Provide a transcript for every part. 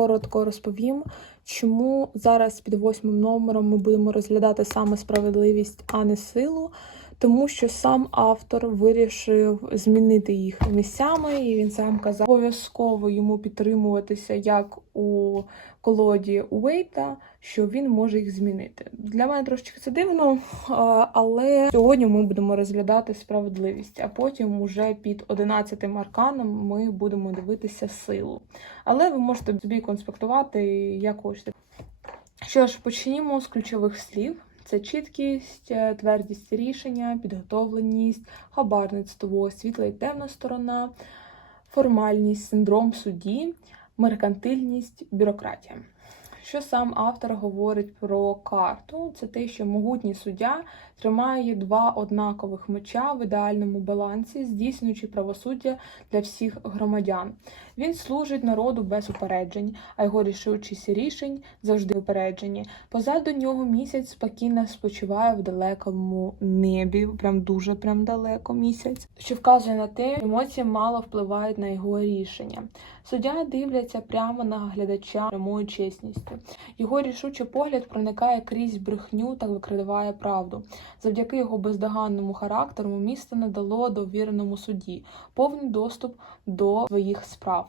коротко розповім, чому зараз під восьмим номером ми будемо розглядати саме справедливість, а не силу. Тому що сам автор вирішив змінити їх місцями, і він сам казав, обов'язково йому підтримуватися як у колоді Уейта, що він може їх змінити. Для мене трошечки це дивно, але сьогодні ми будемо розглядати справедливість, а потім уже під 11 арканом ми будемо дивитися силу. Але ви можете собі конспектувати як хочете. Що ж, почнімо з ключових слів. Це чіткість, е, твердість рішення, підготовленість, хабарництво, світла і темна сторона, формальність, синдром судді, меркантильність, бюрократія. Що сам автор говорить про карту? Це те, що могутній суддя тримає два однакових меча в ідеальному балансі, здійснюючи правосуддя для всіх громадян. Він служить народу без упереджень, а його рішучість рішень завжди упереджені. Позаду нього місяць спокійно спочиває в далекому небі, прям дуже прям далеко місяць, що вказує на те, що емоції мало впливають на його рішення. Суддя дивляться прямо на глядача прямою чесністю. Його рішучий погляд проникає крізь брехню та викриває правду. Завдяки його бездоганному характеру місто надало довіреному судді повний доступ до своїх справ.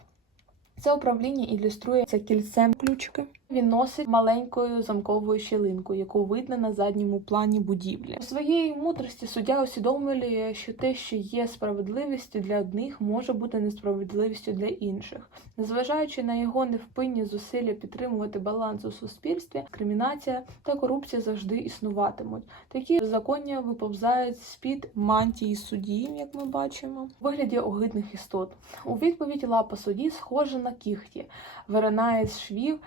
Це управління ілюструється кільцем ключки. Він носить маленькою замковою щілинку, яку видно на задньому плані будівлі. У своєї мудрості суддя усвідомлює, що те, що є справедливістю для одних, може бути несправедливістю для інших. Незважаючи на його невпинні зусилля підтримувати баланс у суспільстві, кримінація та корупція завжди існуватимуть. Такі законня виповзають з-під мантії судді, як ми бачимо, у вигляді огидних істот. У відповідь лапа судді схожа на кіхті, виринає з швів,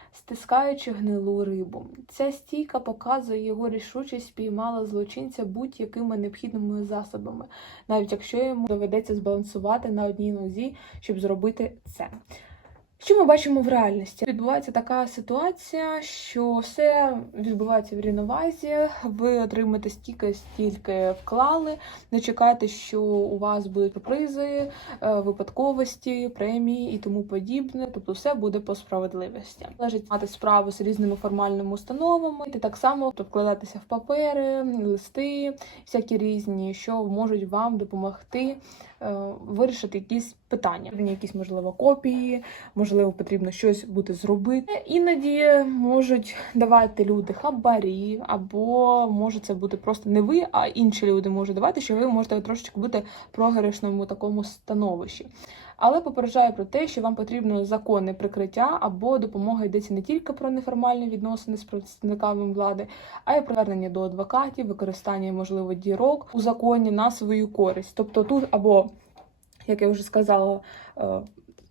стискаючи гнилу рибу. Ця стійка показує його рішучість спіймала злочинця будь-якими необхідними засобами, навіть якщо йому доведеться збалансувати на одній нозі, щоб зробити це. Що ми бачимо в реальності? Відбувається така ситуація, що все відбувається в рівновазі. Ви отримаєте стільки, стільки вклали. Не чекайте, що у вас будуть сюрпризи, е, випадковості, премії і тому подібне. Тобто, все буде по справедливості. Лежить мати справу з різними формальними установами, і так само тобто, вкладатися в папери, листи, всякі різні, що можуть вам допомогти е, вирішити якісь питання. Якісь можливо копії, можливо, потрібно щось буде зробити. Іноді можуть давати люди хабарі, або може це бути просто не ви, а інші люди можуть давати, що ви можете трошечки бути програшному такому становищі. Але попереджаю про те, що вам потрібно законне прикриття або допомога йдеться не тільки про неформальні відносини з представниками влади, а й привернення до адвокатів, використання можливо дірок у законі на свою користь. Тобто тут або як я вже сказала, е,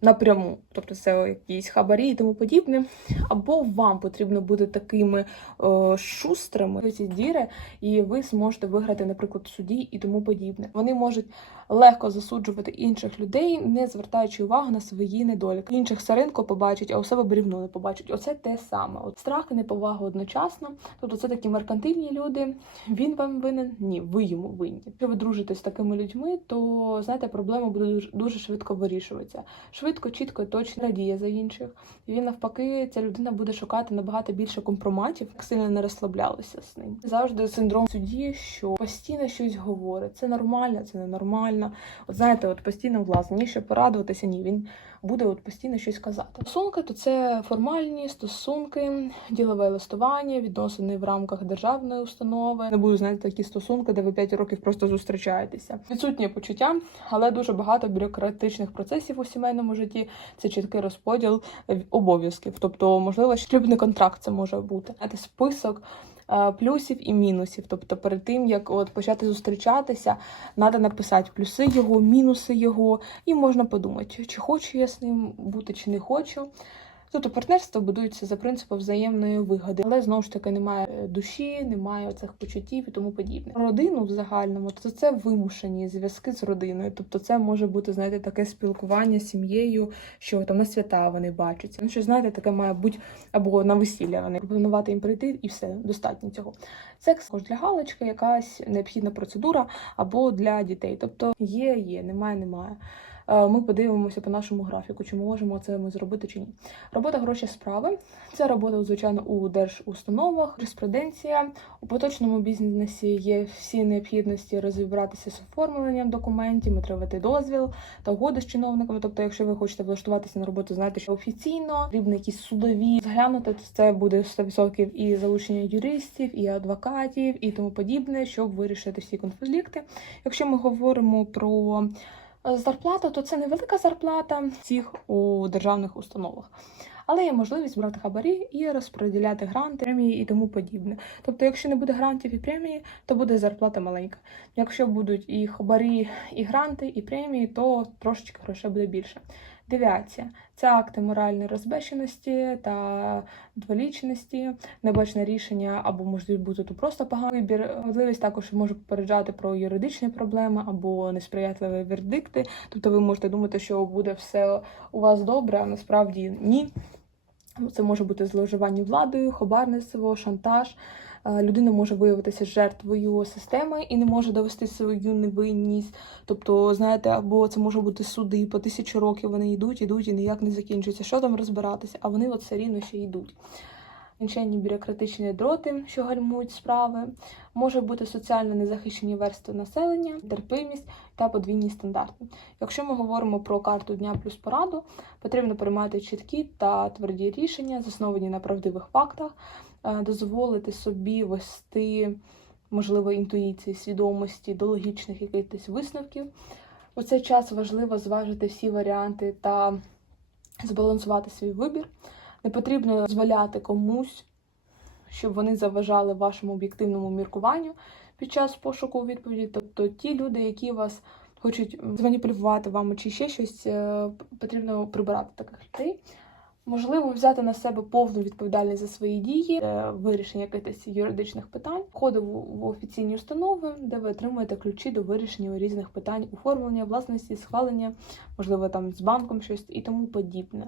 напряму, тобто це якісь хабарі і тому подібне, або вам потрібно бути такими е, шустрими ці діри, і ви зможете виграти, наприклад, в суді і тому подібне. Вони можуть легко засуджувати інших людей, не звертаючи увагу на свої недоліки. Інших саринко побачать, а у себе брівну не побачать. Оце те саме. От страх і неповага одночасно. Тобто це такі меркантильні люди. Він вам винен? Ні, ви йому винні. Якщо ви дружите з такими людьми, то знаєте, проблема буде дуже швидко вирішуватися. Швидко, чітко, і точно радіє за інших. І він навпаки, ця людина буде шукати набагато більше компроматів, як сильно не розслаблялися з ним. Завжди синдром судді, що постійно щось говорить. Це нормально, це ненормально. От знаєте, от постійно власне, ні, щоб порадуватися, ні, він буде от постійно щось казати. Стосунки то це формальні стосунки, ділове листування, відносини в рамках державної установи. Не буду знаєте такі стосунки, де ви 5 років просто зустрічаєтеся. Відсутнє почуття, але дуже багато бюрократичних процесів у сімейному житті. Це чіткий розподіл обов'язків. Тобто, можливо, шлюбний контракт це може бути. Знаєте, список. Е, Плюсів і мінусів, тобто перед тим як от почати зустрічатися, треба написати плюси його, мінуси його, і можна подумати, чи хочу я з ним бути, чи не хочу. Тобто партнерство будується за принципом взаємної вигоди, але знову ж таки немає е, душі, немає цих почуттів і тому подібне. Родину в загальному то це вимушені зв'язки з родиною. Тобто, це може бути знаєте таке спілкування з сім'єю, що там на свята вони бачаться. Ну що знаєте, таке має бути або на весілля вони пропонувати їм прийти, і все достатньо цього. Секс також для галочки, якась необхідна процедура або для дітей. Тобто є, є, немає, немає. Е, ми подивимося по нашому графіку, чи можемо це ми зробити чи ні. Робота гроші справи це робота, звичайно, у держустановах, юриспруденція. У поточному бізнесі є всі необхідності розібратися з оформленням документів, отримати дозвіл та угоди з чиновниками. Тобто, якщо ви хочете влаштуватися на роботу, знаєте, що офіційно потрібні якісь судові зглянути, то це буде 100% і залучення юристів, і адвокатів, і тому подібне, щоб вирішити всі конфлікти. Якщо ми говоримо про зарплату, то це невелика зарплата всіх у державних установах. Але є можливість брати хабарі і розподіляти гранти, премії і тому подібне. Тобто, якщо не буде грантів і премії, то буде зарплата маленька. Якщо будуть і хабарі, і гранти, і премії, то трошечки грошей буде більше. Девіація це акти моральної розбещеності та дволічності, небачне рішення або можуть бути тут просто поганий вибір. Можливість також може попереджати про юридичні проблеми або несприятливі вердикти. Тобто ви можете думати, що буде все у вас добре, а насправді ні. Це може бути зловживання владою, хабарництво, шантаж. Е, Людина може виявитися жертвою системи і не може довести свою невинність. Тобто, знаєте, або це може бути суди по тисячу років. Вони йдуть, йдуть і ніяк не закінчуються. Що там розбиратися? А вони от все рівно ще йдуть. Іншенні бюрократичні дроти, що гальмують справи, може бути соціально незахищені верстви населення, терпимість та подвійні стандарти. Якщо ми говоримо про карту дня плюс пораду, потрібно приймати чіткі та тверді рішення, засновані на правдивих фактах, е, дозволити собі вести, можливо, інтуїції, свідомості до логічних якихось висновків. У цей час важливо зважити всі варіанти та збалансувати свій вибір. Не потрібно дозволяти комусь, щоб вони заважали вашому об'єктивному міркуванню під час пошуку відповіді. Тобто ті люди, які вас хочуть зманіпулювати вами чи ще щось, е, потрібно прибирати таких людей. Можливо, взяти на себе повну відповідальність за свої дії, е, вирішення якихось юридичних питань, входи в в офіційні установи, де ви отримуєте ключі до вирішення різних питань, оформлення, власності, схвалення, можливо, там з банком щось і тому подібне.